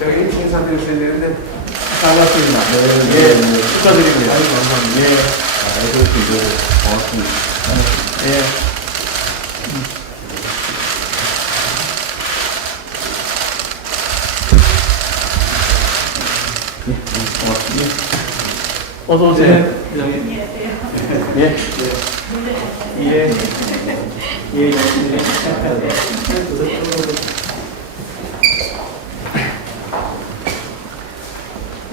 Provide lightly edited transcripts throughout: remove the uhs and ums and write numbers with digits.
여기 인사드렸어야 되는데. 반갑습니다. 예, 축하드립니다. 아유, 감사합니다. 예. 아이고, 이거 고맙습니다. 예. 고맙습니다. 어서오세요. 예. 예. 예. 예.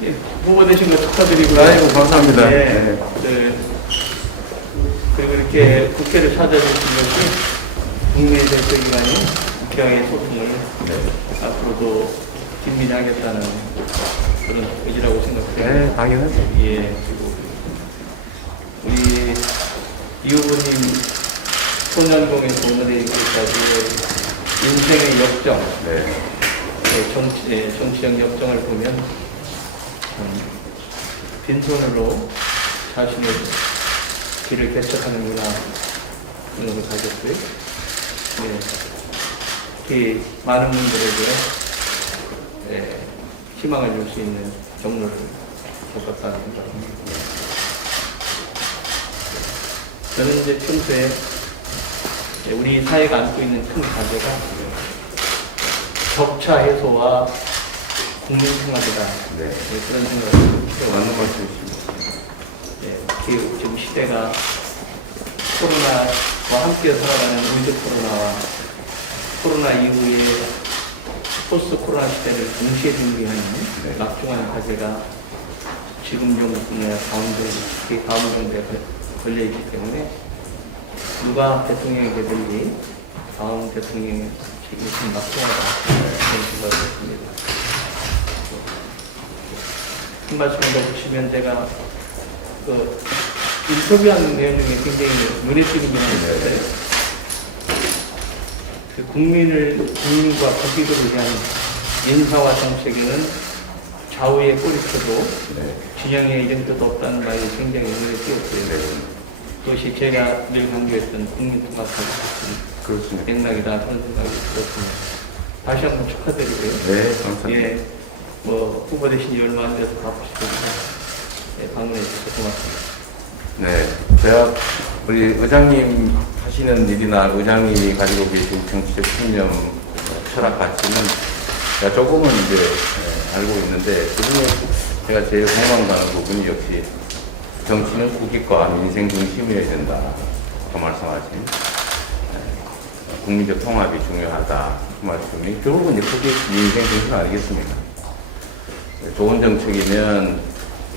예. 후보 되신 거 축하드리고요. 아이고, 감사합니다. 예. 네. 그리고 이렇게 국회를 찾아주신 것이 국민의 대표기관이 국회와의 소통을 앞으로도 긴밀하겠다는 그런 의지라고 생각해요. 네, 당연하죠. 예. 그리고 우리 이 후보님 소년공에서 오늘의 이기까지 인생의 역정, 네. 정치적 역정을 보면 빈손으로 자신의 길을 개척하는구나 그런 걸 가졌고요. 네. 특히 많은 분들에게 희망을 줄 수 있는 경로를 겪었다는 생각입니다. 저는 이제 평소에 우리 사회가 안고 있는 큰 과제가 격차 해소와 국민 통합이다. 네. 그런 생각을 맞는 말씀이십니다. 특히 지금 시대가 코로나와 함께 살아가는 위드 코로나와 코로나 이후에 포스트 코로나 시대를 동시에 준비하는 막중한 과제가 지금 정부의 가운데에 걸려있기 때문에 누가 대통령이 되든지 다음 대통령의 책임이 막중하다 그런 생각을 했습니다. 한 말씀 더 붙이면 제가 인터뷰한 내용 중에 굉장히 눈에 띄는 게 있는데 국민과 국익을 위한 인사와 정책에는 좌우의 꼬리표도 진영의 이정표도 없다는 말이 굉장히 눈에 띄었고요. 그것이 제가 늘 강조했던 국민통합하고 그렇습니다. 맥락이다 그런 생각이 들었습니다. 다시 한번 축하드리고요. 네, 감사합니다. 예, 후보 되신 지 얼마 안 돼서 바쁘시니까 방문해 주셔서 고맙습니다. 네. 제가 우리 의장님 하시는 일이나 의장님이 가지고 계신 정치적 신념, 철학 가치는 제가 조금은 이제 알고 있는데 그중에 제가 제일 공감 가는 부분이 역시 정치는 국익과 민생 중심이어야 된다. 그 말씀하신 국민적 통합이 중요하다. 그 말씀이 결국은 이제 국익 민생 중심 아니겠습니까? 좋은 정책이면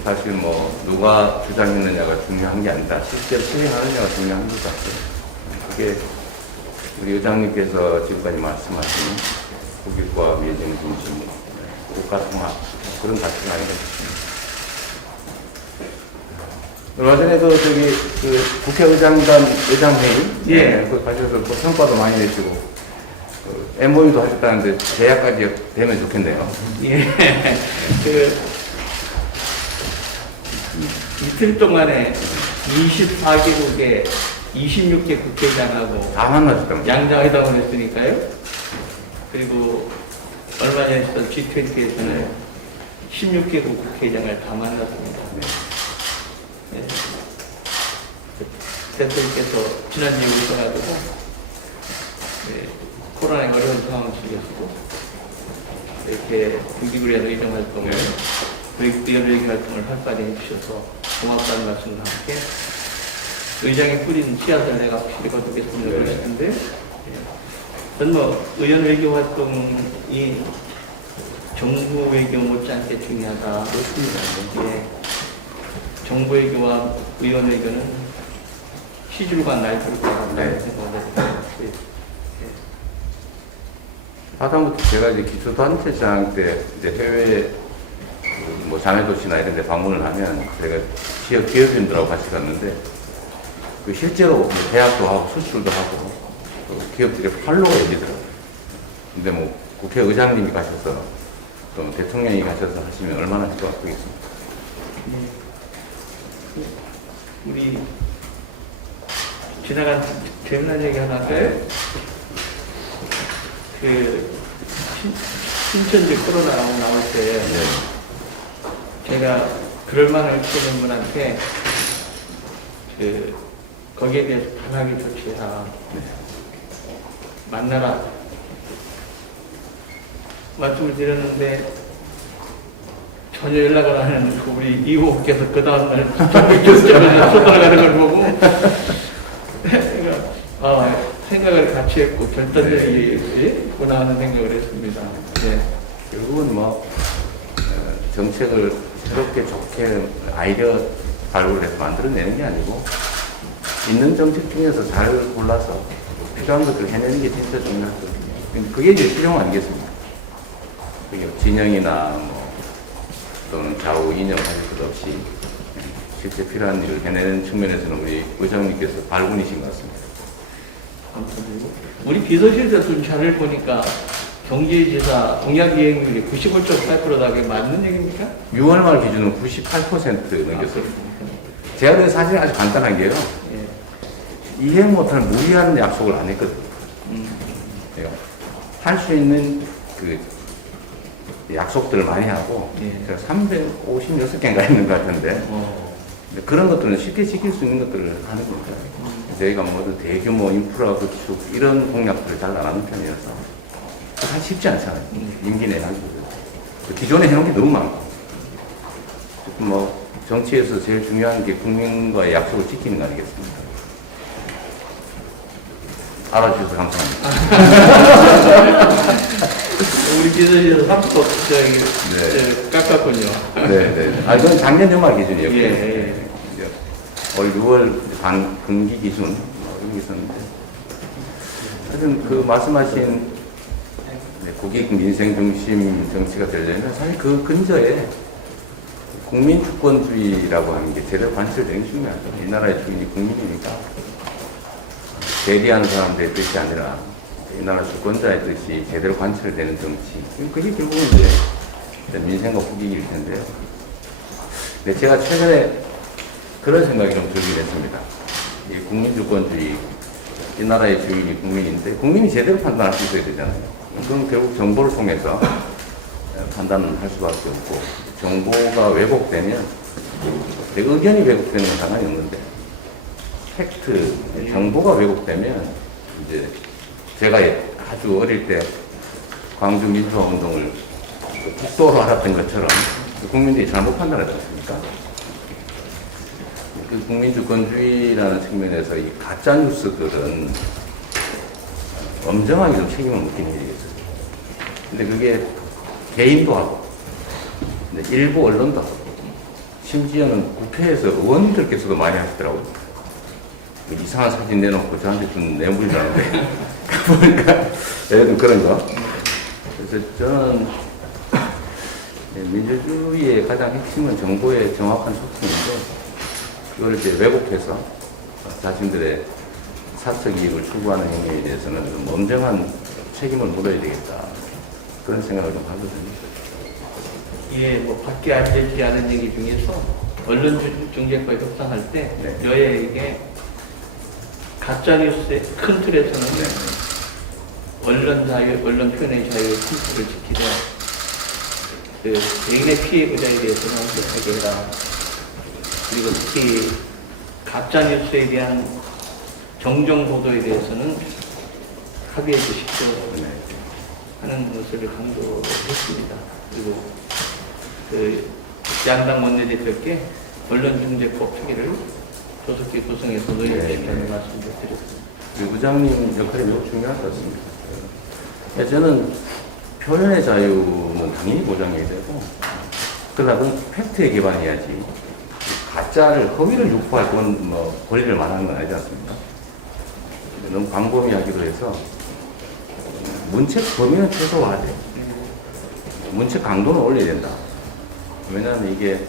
사실 누가 주장했느냐가 중요한 게 아니다. 실제 수행하느냐가 중요한 것 같아요. 그게 우리 의장님께서 지금까지 말씀하신 국익과 민생 중심, 국가 통합 그런 가치가 아닌가 싶습니다. 얼마 전에도 국회의장단 의장회의 그 가셔서 성과도 많이 내시고 MOU도 하셨다는데 계약까지 되면 좋겠네요. 예, 이틀 동안에 24개국의 26개 국회의장하고 다 만나셨다면 양자회담을 했으니까요. 그리고 얼마 전에 있었던 G20에서는 16개국 국회의장을 다 만났습니다. 네. 대통령께서 지난주에 오셔가지고 코로나의 어려운 상황을 즐겼고 이렇게 국기부리한 의정 활동을 의회 활동을 활발히 해주셔서 고맙다는 말씀과 함께 의장의 뿌린 씨앗을 내가 확실히 거두겠습니다 그러시는데 저는 의원 외교 활동이 정부 외교 못지않게 중요하다. 예. 정부 외교와 의원 외교는 시줄과 날조를 따른다는 생각을 했습니다. 하다못해 제가 이제 기초단체장 때 이제 해외 자매도시나 이런 데 방문을 하면 제가 지역 기업인들하고 같이 갔는데 실제로 대학도 하고 수출도 하고 기업들의 팔로가 있더라고요. 근데 국회의장님이 가셔서 또 대통령이 가셔서 하시면 얼마나 좋겠습니까? 우리 지나간 재미난 얘기 하나 할까요? 신천지 코로나 나올 때 네. 제가 그럴 만한 치는 분한테 거기에 대해서 당하기 좋지야. 만나라. 말씀을 드렸는데 전혀 연락을 안 하는 우리 이호께서 그 다음날 결정을 쏟아가는 걸 보고 생각을 같이 했고 결단력이구나 하는 생각을 했습니다. 네. 결국은 뭐 정책을 새롭게 좋게 아이디어 발굴해서 만들어내는 게 아니고 있는 정책 중에서 잘 골라서 필요한 것들을 해내는 게 진짜 중요하거든요. 그게 이제 필요한 아니겠습니까? 그게 진영이나 뭐 또는 좌우 인정할 것 없이 실제 필요한 일을 해내는 측면에서는 우리 의장님께서 발군이신 것 같습니다. 감사드리고 우리 비서실에서 좀 자료를 보니까 경기지사 공약 이행률이 95.8%다. 그게 맞는 얘기입니까? 6월 말 기준으로 98% 넘겼어요. 제가 그래서 사실 아주 간단한 게요. 예. 이행 못할 무리한 약속을 안 했거든요. 할 수 있는 그 약속들을 많이 하고, 예. 제가 356개인가 했는 것 같은데, 근데 그런 것들은 쉽게 지킬 수 있는 것들을 하는 겁니다. 저희가 모두 대규모 인프라 구축, 이런 공약들을 잘 안 하는 편이어서, 참 쉽지 않잖아요. 임기 내에 하기도. 기존에 해놓은 게 너무 많고. 뭐, 정치에서 제일 중요한 게 국민과의 약속을 지키는 거 아니겠습니까? 알아주셔서 감사합니다. 우리 비서실에서 3도 깎았군요. 네네. 아, 이건 작년 연말 기준이었고요. 예. 올 6월 분기 기준, 이런 게 있었는데. 하여튼 그 말씀하신 국익 민생 중심 정치가 되려면 사실 그 근저에 국민 주권주의라고 하는 게 제대로 관철되는 게 중요하죠. 이 나라의 주인이 국민이니까. 대리하는 사람들의 뜻이 아니라 이 나라 주권자의 뜻이 제대로 관철되는 정치. 그게 결국은 이제 민생과 국익일 텐데요. 근데 제가 최근에 그런 생각이 좀 들긴 했습니다. 이 국민주권주의, 이 나라의 주인이 국민인데 국민이 제대로 판단할 수 있어야 되잖아요. 그럼 결국 정보를 통해서 판단을 할 수밖에 없고, 정보가 왜곡되면 내 의견이 왜곡되는 건 상관이 없는데 팩트, 정보가 왜곡되면 이제 제가 아주 어릴 때 광주 민주화 운동을 국도로 알았던 것처럼 국민들이 잘못 판단하지 않습니까? 그 국민주권주의라는 측면에서 이 가짜 뉴스들은 엄정하게 좀 책임을 묻기는 일이겠어요. 근데 그게 개인도 하고, 근데 일부 언론도 하고, 심지어는 국회에서 의원님들께서도 많이 하시더라고요. 이상한 사진 내놓고 저한테 준 뇌물이라는데 보니까 예를 들면 그런 거. 그래서 저는 민주주의의 가장 핵심은 정보의 정확한 소통인데, 그걸 이제 왜곡해서 자신들의 사적 이익을 추구하는 행위에 대해서는 좀 엄정한 책임을 물어야 되겠다, 그런 생각을 좀 하거든요. 예, 뭐 밖에 앉아있지 않은 얘기 중에서 언론중재법 협상할 때 여야에게 가짜뉴스의 큰 틀에서는 언론 자유, 언론 표현의 자유의 큰 틀을 지키되 그 개인의 피해 보장에 대해서는 엄격하게 해라. 그리고 특히 가짜뉴스에 대한 정정 보도에 대해서는 합의해 주십시오 하는 것을 강조했습니다. 그리고 그 양당 원내대표께 언론중재법 특위를 조속히 구성해서 논의하시라는 말씀을 드렸습니다. 부장님 역할이 매우 중요할 것 같습니다. 저는 표현의 자유는 당연히 보장해야 되고, 그러나 팩트에 기반해야지 가짜를, 허위를 유포할 권리를 말하는 건 아니지 않습니까? 너무 광범위하기도 해서 문책 범위는 최소화하되 문책 강도는 올려야 된다. 왜냐하면 이게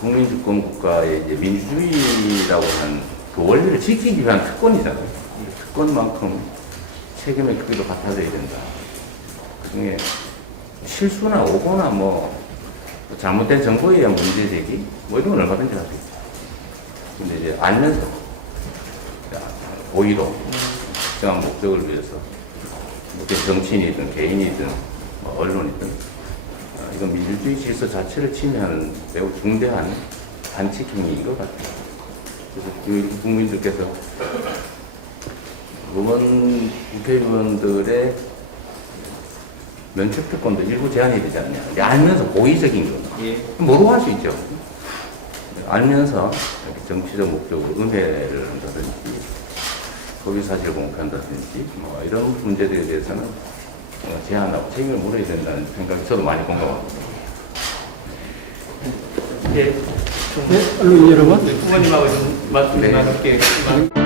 국민주권 국가의 이제 민주주의라고 하는 그 원리를 지키기 위한 특권이잖아요. 이 특권만큼 책임의 크기도 같아져야 된다. 그중에 실수나 오보나 뭐 잘못된 정보에 의한 문제 제기 뭐 이런 건 얼마든지 할 수 있죠. 근데 이제 알면서 고의로 정한 목적을 위해서 그게 정치인이든 개인이든 뭐 언론이든 이건 민주주의 질서 자체를 침해하는 매우 중대한 반칙 행위인 것 같아요. 그래서 국민들께서 의원, 국회의원들의 면책 특권도 일부 제한이 되지 않냐. 알면서 고의적인 거. 예. 모르고 할 수 있죠. 알면서 정치적 목적으로 은폐를 한다든지, 소비사실 공표한다든지, 뭐 이런 문제들에 대해서는 제한하고 책임을 물어야 된다는 생각이 저도 많이 공감합니다. 예. 네, 언론 여러분. 후보님하고 좀 말씀 네. 나눌게요.